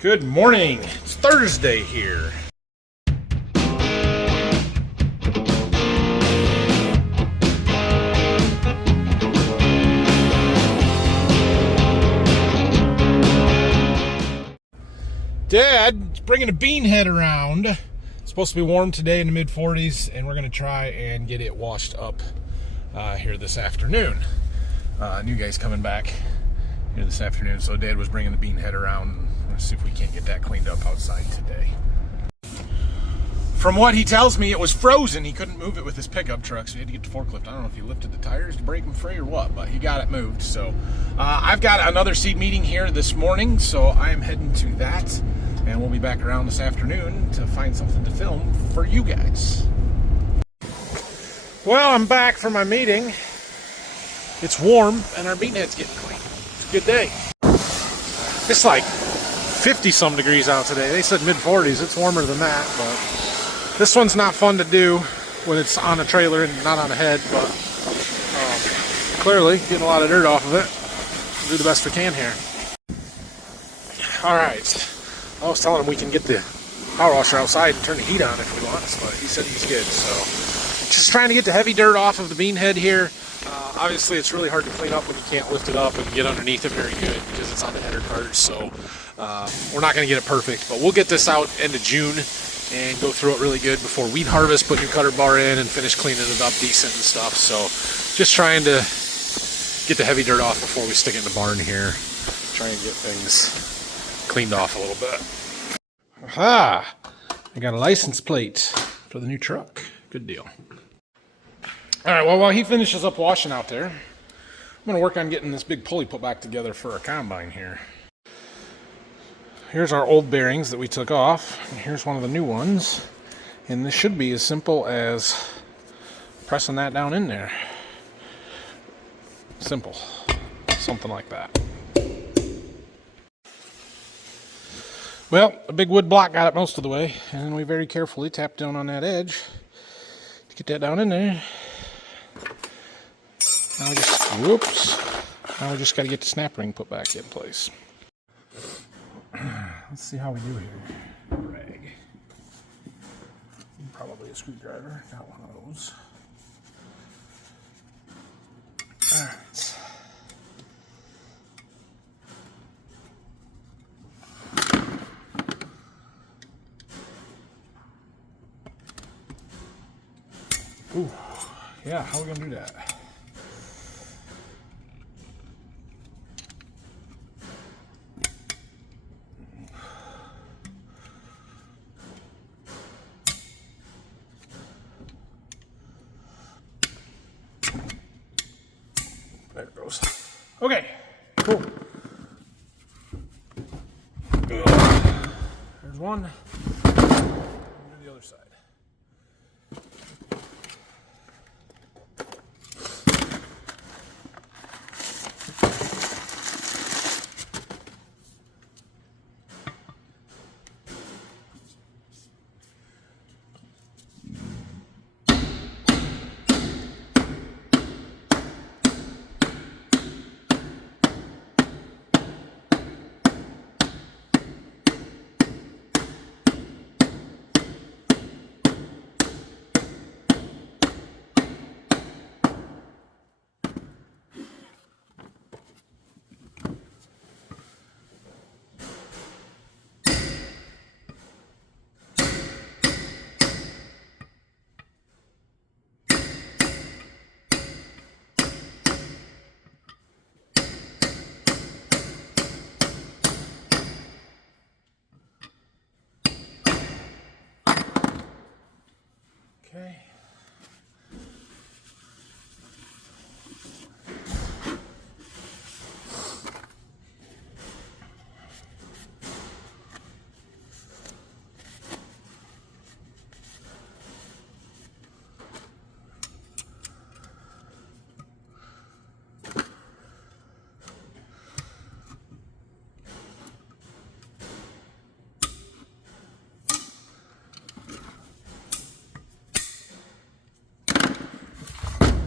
Good morning. It's Thursday here. Dad's bringing a bean head around. It's supposed to be warm today in the mid 40s, and we're going to try and get it washed up here this afternoon. New guy's coming back here this afternoon, so Dad was bringing the bean head around. Let's see if we can't get that cleaned up outside today. From what he tells me, it was frozen. He couldn't move it with his pickup truck, so he had to get the forklift. I don't know if he lifted the tires to break them free or what, but he got it moved. So I've got another seed meeting here this morning, so I am heading to that, and we'll be back around this afternoon to find something to film for you guys. Well, I'm back from my meeting. It's warm, and our bean head's getting clean. It's a good day. It's like 50-some degrees out today. They said mid-40s. It's warmer than that, but this one's not fun to do when it's on a trailer and not on a head, but clearly getting a lot of dirt off of it. We'll do the best we can here. Alright. I was telling him we can get the power washer outside and turn the heat on if we want, but he said he's good, so just trying to get the heavy dirt off of the bean head here. Obviously, it's really hard to clean up when you can't lift it up and get underneath it very good because it's on the header cart, so we're not going to get it perfect, but we'll get this out end of June and go through it really good before weed harvest, put new cutter bar in, and finish cleaning it up decent and stuff. So just trying to get the heavy dirt off before we stick it in the barn here. Try and get things cleaned off a little bit. Aha! I got a license plate for the new truck. Good deal. Alright, well, while he finishes up washing out there, I'm going to work on getting this big pulley put back together for a combine here. Here's our old bearings that we took off, and here's one of the new ones. And this should be as simple as pressing that down in there. Simple. Something like that. Well, a big wood block got it most of the way, and then we very carefully tapped down on that edge to get that down in there. Now we just, whoops. Now we just got to get the snap ring put back in place. Let's see how we do here. Rag. Probably a screwdriver. Got one of those. Alright. Ooh. Yeah, how are we going to do that? There it goes. Okay, cool. There's one. Do the other side. Okay.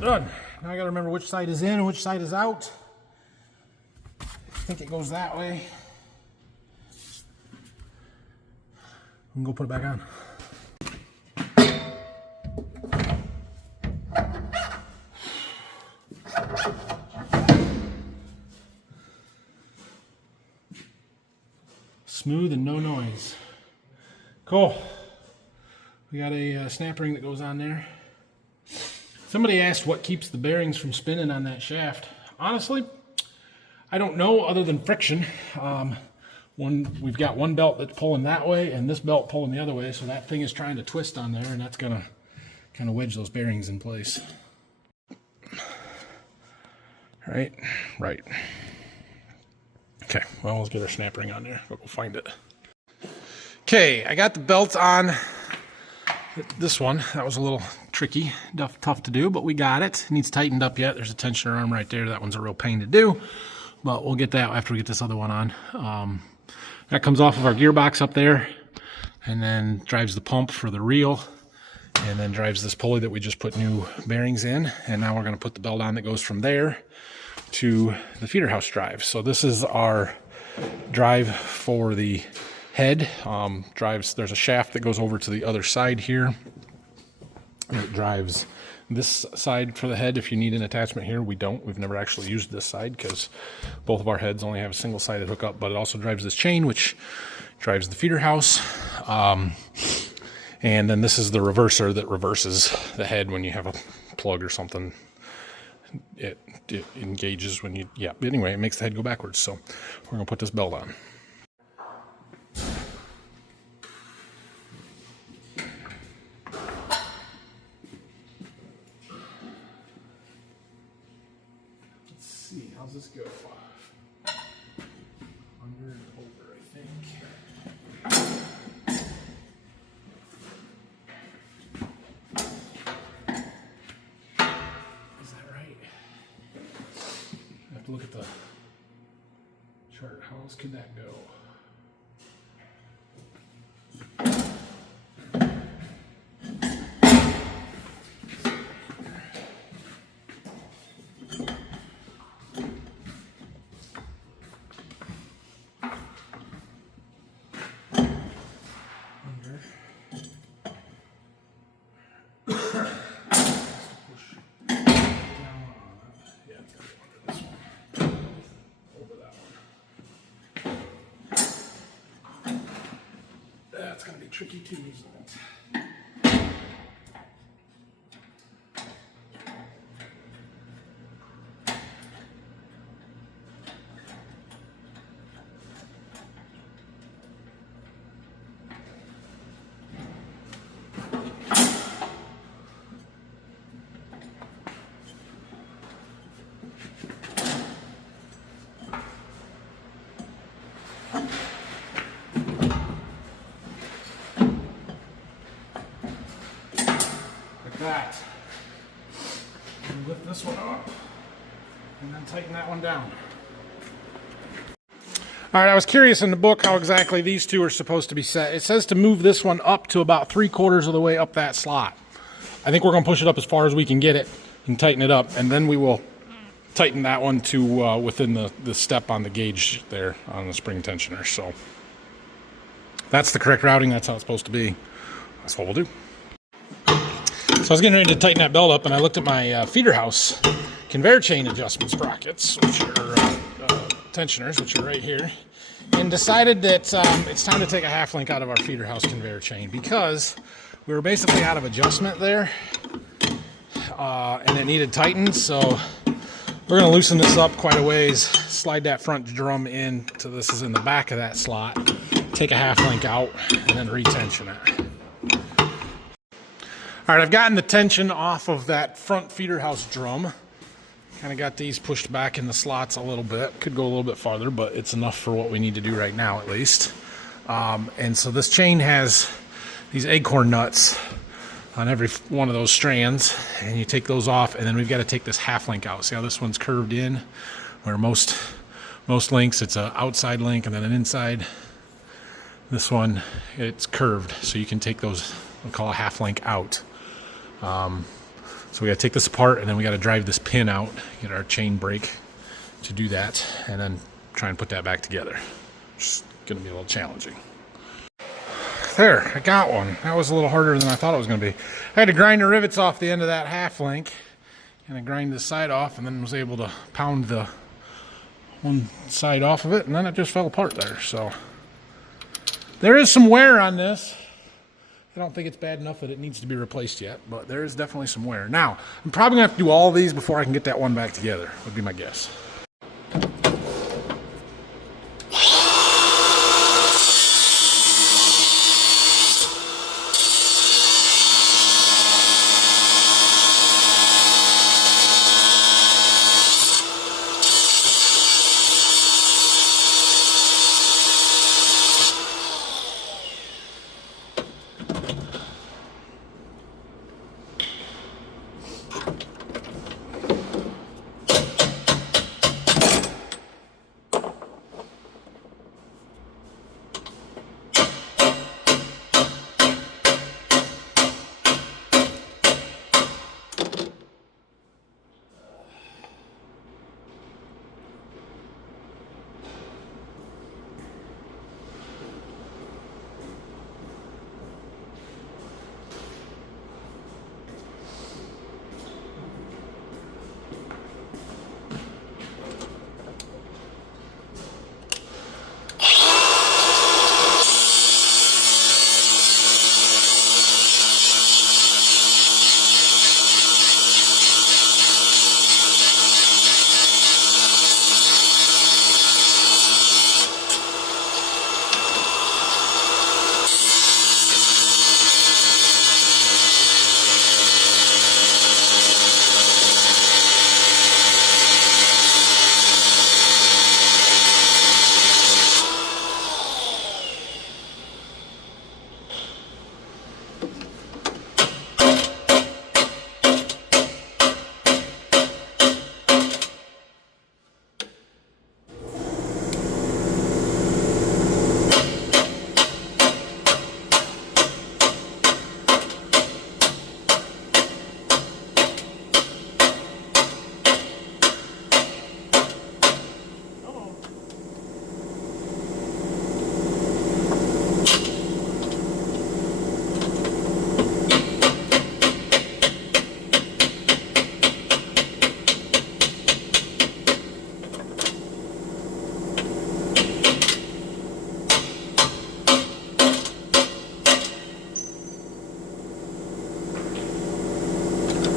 Done. Now I gotta remember which side is in and which side is out. I think it goes that way. and go put it back on. Smooth and no noise. Cool. We got a snap ring that goes on there. Somebody asked what keeps the bearings from spinning on that shaft. Honestly, I don't know other than friction. We've got one belt that's pulling that way and this belt pulling the other way, so that thing is trying to twist on there, and that's gonna kind of wedge those bearings in place. Right. Okay, well, let's get our snap ring on there. We'll find it. Okay, I got the belt on this one. That was a little tricky, tough to do, but we got it. It needs tightened up yet. There's a tensioner arm right there. That one's a real pain to do, but we'll get that after we get this other one on. That comes off of our gearbox up there, and then drives the pump for the reel, and then drives this pulley that we just put new bearings in. And now we're going to put the belt on that goes from there to the feeder house drive. So this is our drive for the head. There's a shaft that goes over to the other side here. It drives this side for the head. If you need an attachment here, we don't. We've never actually used this side because both of our heads only have a single-sided hookup, but it also drives this chain, which drives the feeder house. And then this is the reverser that reverses the head when you have a plug or something. It engages when you, yeah, anyway, it makes the head go backwards. So we're going to put this belt on. Let's see, how's this go? Under and over, I think. Look at the chart. How else could that go? Under. That's going to be tricky too, isn't it? That. And lift this one up and then tighten that one down. All right, I was curious in the book how exactly these two are supposed to be set. It says to move this one up to about 3/4 of the way up that slot. I think we're going to push it up as far as we can get it and tighten it up, and then we will tighten that one to within the step on the gauge there on the spring tensioner. So that's the correct routing. That's how it's supposed to be. That's what we'll do. So I was getting ready to tighten that belt up, and I looked at my feeder house conveyor chain adjustment sprockets, which are tensioners, which are right here, and decided that it's time to take a half link out of our feeder house conveyor chain because we were basically out of adjustment there, and it needed tightened. So we're going to loosen this up quite a ways, slide that front drum in to this is in the back of that slot, take a half link out, and then retension it. All right, I've gotten the tension off of that front feeder house drum. Kind of got these pushed back in the slots a little bit. Could go a little bit farther, but it's enough for what we need to do right now at least. And so this chain has these acorn nuts on every one of those strands, and you take those off, and then we've got to take this half link out. See how this one's curved in? Where most links, it's an outside link and then an inside. This one, it's curved, so you can take those, we'll call a half link out. So we got to take this apart, and then we got to drive this pin out, get our chain brake to do that, and then try and put that back together. It's going to be a little challenging. There, I got one. That was a little harder than I thought it was going to be. I had to grind the rivets off the end of that half link, and I grind this side off, and then was able to pound the one side off of it, and then it just fell apart there. So there is some wear on this. I don't think it's bad enough that it needs to be replaced yet, but there is definitely some wear. Now, I'm probably going to have to do all of these before I can get that one back together, would be my guess.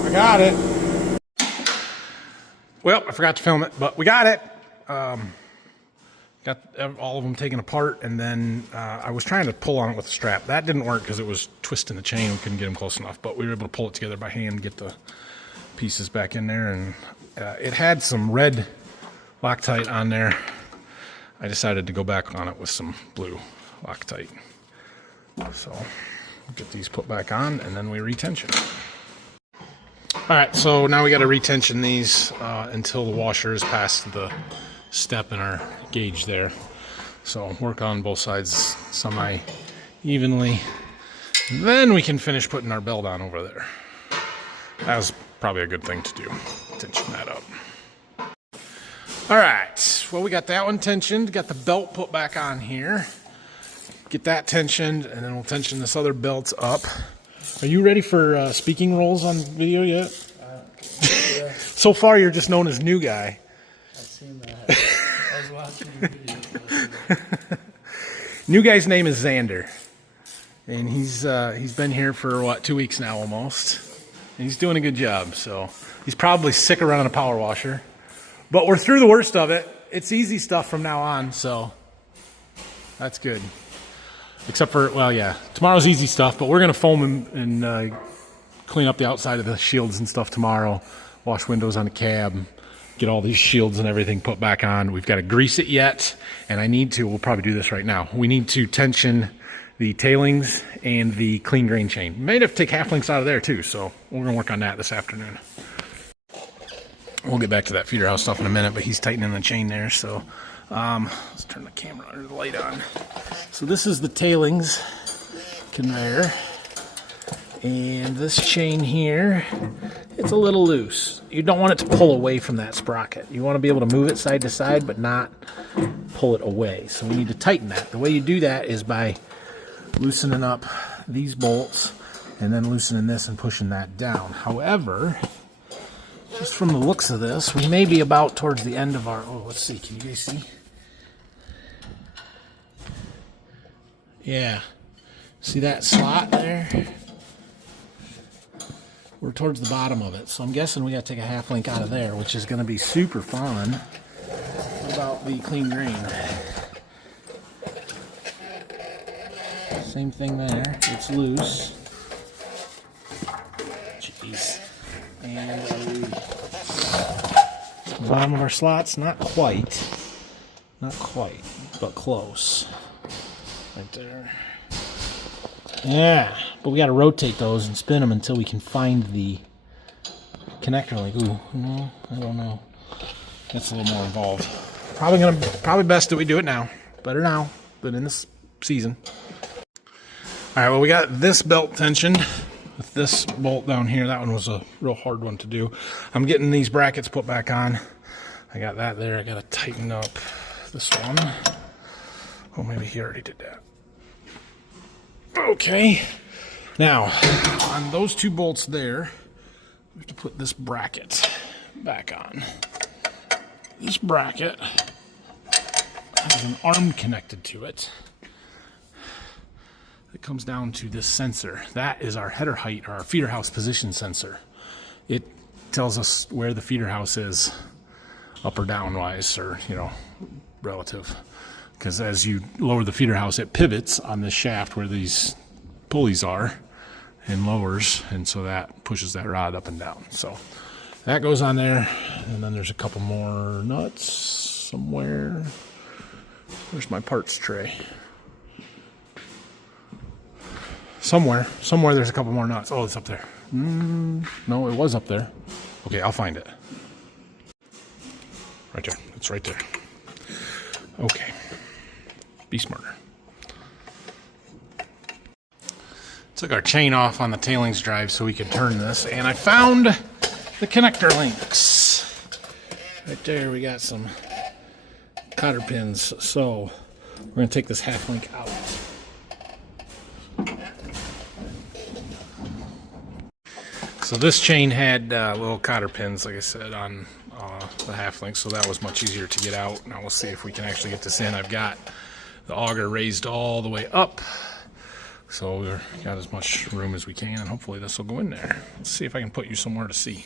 I got it. Well, I forgot to film it, but we got it. Got all of them taken apart, and then I was trying to pull on it with a strap. That didn't work because it was twisting the chain. We couldn't get them close enough, but we were able to pull it together by hand, get the pieces back in there, and it had some red Loctite on there. I decided to go back on it with some blue Loctite. So we'll get these put back on, and then we retension. All right, so now we got to retension these until the washer is past the step in our gauge there. So work on both sides semi-evenly. Then we can finish putting our belt on over there. That was probably a good thing to do, tension that up. All right, well, we got that one tensioned, got the belt put back on here. Get that tensioned, and then we'll tension this other belt up. Are you ready for speaking roles on video yet? Yeah. So far, you're just known as New Guy. I've seen that. I was watching the video. New Guy's name is Xander, and he's been here for what, 2 weeks now almost. And he's doing a good job. So he's probably sick of running a power washer, but we're through the worst of it. It's easy stuff from now on, so that's good. Except for, well, yeah, tomorrow's easy stuff, but we're going to foam and clean up the outside of the shields and stuff tomorrow, wash windows on the cab, get all these shields and everything put back on. We've got to grease it yet, and we'll probably do this right now. We need to tension the tailings and the clean grain chain. May have to take half links out of there too, so we're going to work on that this afternoon. We'll get back to that feeder house stuff in a minute, but he's tightening the chain there, so let's turn the camera or the light on. So this is the tailings conveyor, and this chain here, it's a little loose. You don't want it to pull away from that sprocket. You want to be able to move it side to side but not pull it away. So we need to tighten that. The way you do that is by loosening up these bolts and then loosening this and pushing that down. However, just from the looks of this, we may be about towards the end of our, oh, let's see, can you guys see? Yeah, see that slot there? We're towards the bottom of it, so I'm guessing we got to take a half link out of there, which is going to be super fun. What about the clean grain? Same thing there, it's loose. Jeez. And the bottom of our slots, not quite, but close. Right there. Yeah, but we got to rotate those and spin them until we can find the connector link. Ooh, no, I don't know. That's a little more involved. Probably best that we do it now. Better now than in this season. All right, well, we got this belt tensioned with this bolt down here. That one was a real hard one to do. I'm getting these brackets put back on. I got that there. I got to tighten up this one. Oh, maybe he already did that. Okay, now on those two bolts there, we have to put this bracket back on. This bracket has an arm connected to it. It comes down to this sensor. That is our header height, or our feeder house position sensor. It tells us where the feeder house is, up or down wise, or, you know, relative. Because as you lower the feeder house, it pivots on this shaft where these pulleys are and lowers, and so that pushes that rod up and down. So that goes on there, and then there's a couple more nuts somewhere. Where's my parts tray? Somewhere there's a couple more nuts. Oh, it's up there. No, it was up there. Okay, I'll find it. Right there. It's right there. Okay. Be smarter. Took our chain off on the tailings drive so we could turn this, and I found the connector links. Right there, we got some cotter pins. So we're going to take this half link out. So this chain had little cotter pins, like I said, on the half link, so that was much easier to get out. Now we'll see if we can actually get this in. I've got the auger raised all the way up, so we've got as much room as we can, and hopefully this will go in there. Let's see if I can put you somewhere to see.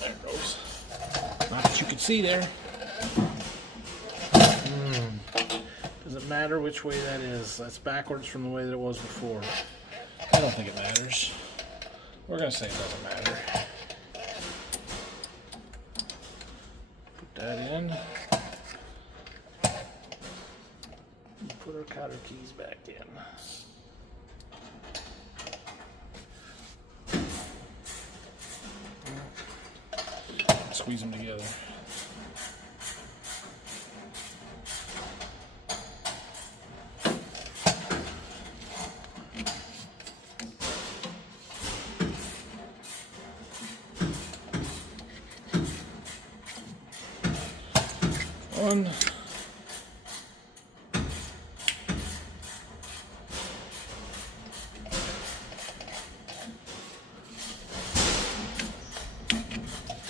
There it goes. Not that you can see there. Doesn't matter which way that is. That's backwards from the way that it was before. I don't think it matters. We're going to say it doesn't matter. Put that in. Put our cotter keys back in. Squeeze them together. One.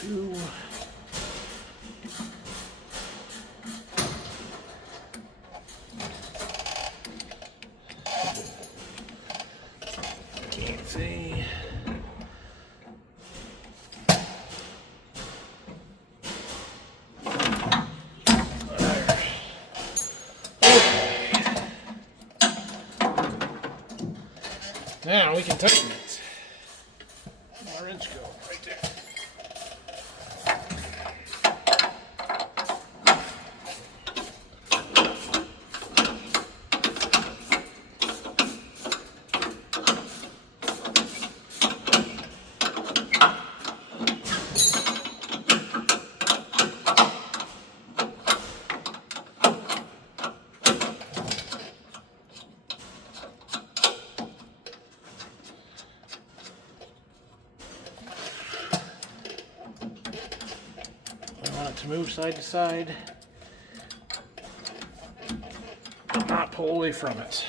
Two. See. Now we can tighten it. Where'd our wrench go? Right there. to move side to side, but not pull away from it.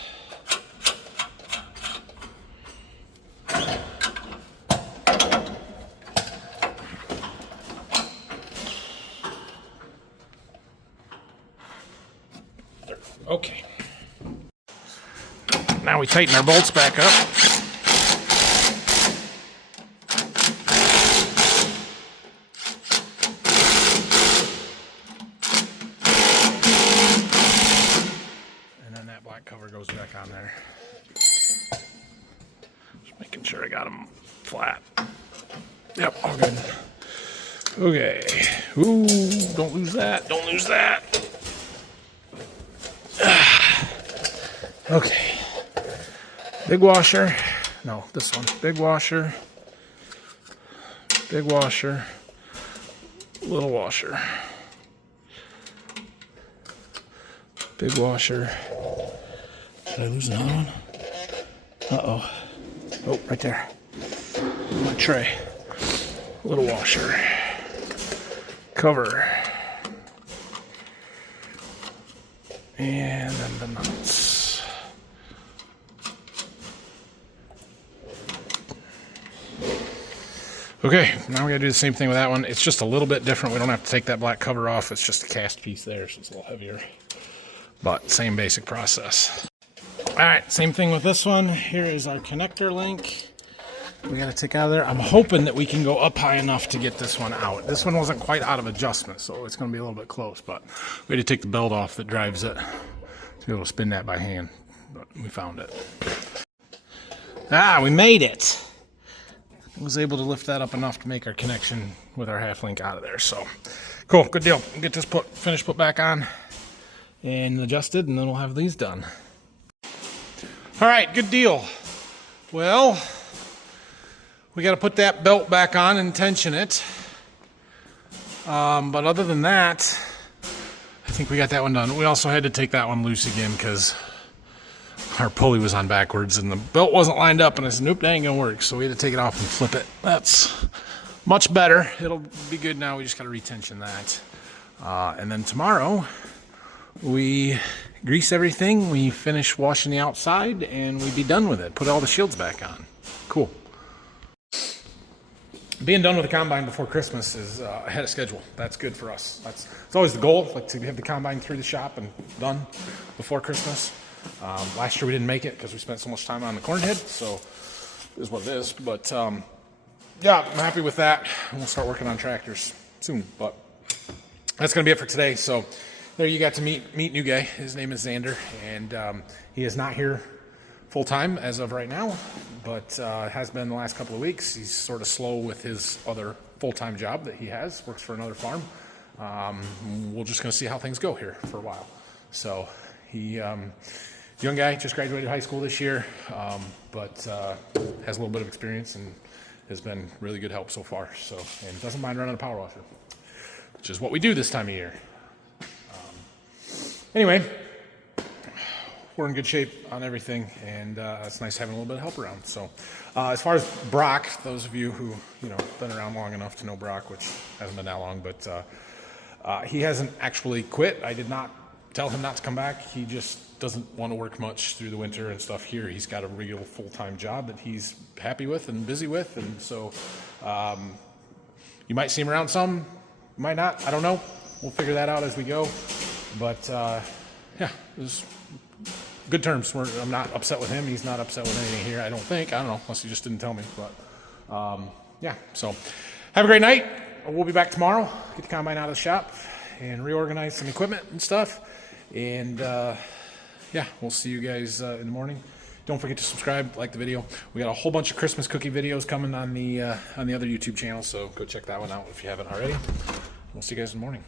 Okay. Now we tighten our bolts back up. And then that black cover goes back on there. Just making sure I got them flat. Yep, all good. Okay. Ooh, don't lose that. Don't lose that. Okay. Big washer. No, this one. Big washer. Big washer. Little washer. Big washer. Did I lose another one? Uh-oh. Oh, right there. My tray. Little washer. Cover. And then the nuts. Okay, now we gotta do the same thing with that one. It's just a little bit different. We don't have to take that black cover off. It's just a cast piece there, so it's a little heavier. But same basic process. All right, same thing with this one. Here is our connector link. We gotta take out of there. I'm hoping that we can go up high enough to get this one out. This one wasn't quite out of adjustment, so it's gonna be a little bit close, but we had to take the belt off that drives it to be able to spin that by hand, but we found it. Ah, we made it. I was able to lift that up enough to make our connection with our half link out of there, so cool, good deal. We'll get this finished put back on and adjusted, and then we'll have these done. All right, good deal. Well, we got to put that belt back on and tension it. But other than that, I think we got that one done. We also had to take that one loose again because our pulley was on backwards and the belt wasn't lined up, and I said, nope, that ain't gonna work. So we had to take it off and flip it. That's much better. It'll be good now. We just got to retension that. And then tomorrow we grease everything, we finish washing the outside, and we'd be done with it. Put all the shields back on. Cool. Being done with the combine before Christmas is ahead of schedule. That's good for us. It's always the goal, like to have the combine through the shop and done before Christmas. Last year we didn't make it because we spent so much time on the corn head, so it is what it is. But yeah, I'm happy with that. We'll start working on tractors soon. But that's going to be it for today. So there you got to meet new guy. His name is Xander, and he is not here full time as of right now, but has been the last couple of weeks. He's sort of slow with his other full-time job that he has. Works for another farm. We're just going to see how things go here for a while. So he, young guy, just graduated high school this year, but has a little bit of experience and has been really good help so far. So, and doesn't mind running a power washer, which is what we do this time of year. Anyway, we're in good shape on everything, and it's nice having a little bit of help around. So as far as Brock, those of you who been around long enough to know Brock, which hasn't been that long, but he hasn't actually quit. I did not tell him not to come back. He just doesn't want to work much through the winter and stuff here. He's got a real full-time job that he's happy with and busy with, and so you might see him around some, you might not, I don't know. We'll figure that out as we go. But yeah, it was good terms. I'm not upset with him. He's not upset with anything here, I don't think. I don't know, unless he just didn't tell me. But yeah, so have a great night. We'll be back tomorrow. Get the combine out of the shop and reorganize some equipment and stuff. And yeah, we'll see you guys in the morning. Don't forget to subscribe, like the video. We got a whole bunch of Christmas cookie videos coming on the other YouTube channel, so go check that one out if you haven't already. We'll see you guys in the morning.